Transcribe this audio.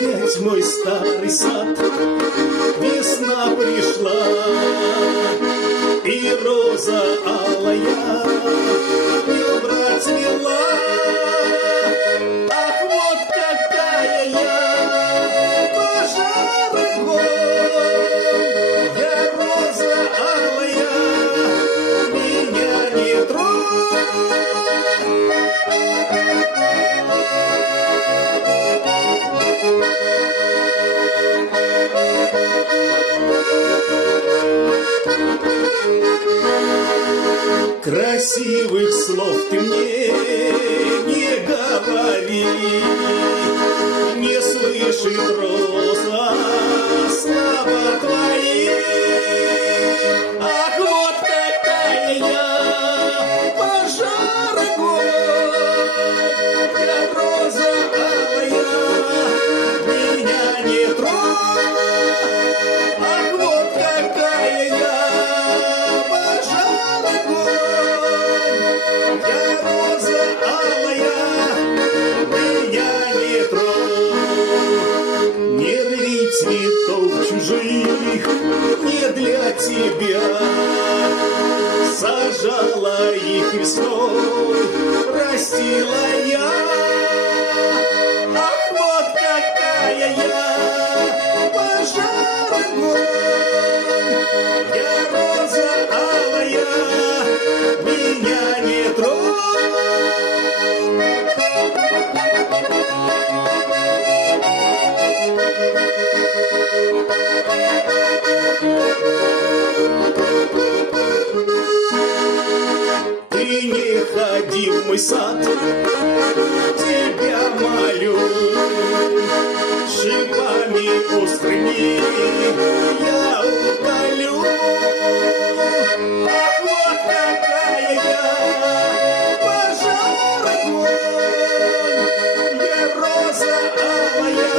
Опять мой старый сад, весна пришла, и роза алая не убрать цвела. Ах, вот какая я, пожар огонь, я роза алая, меня не тронь. Красивых слов ты мне не говори, не слышит роза слова твои. Ах, вот какая я, пожар огонь, я роза алая, меня не тронь. Ах, вот какая я, пожар огонь, я роза алая, меня не тронь. Не рви цветов чужих, не для тебя, сажала их весной, растила я. Ах, вот какая я, пожар огонь, я роза алая, меня не тронь. Ты не ходи в мой сад, тебя молю, шипами острыми я уколю. Ах, вот какая я, пожар огонь, я роза алая,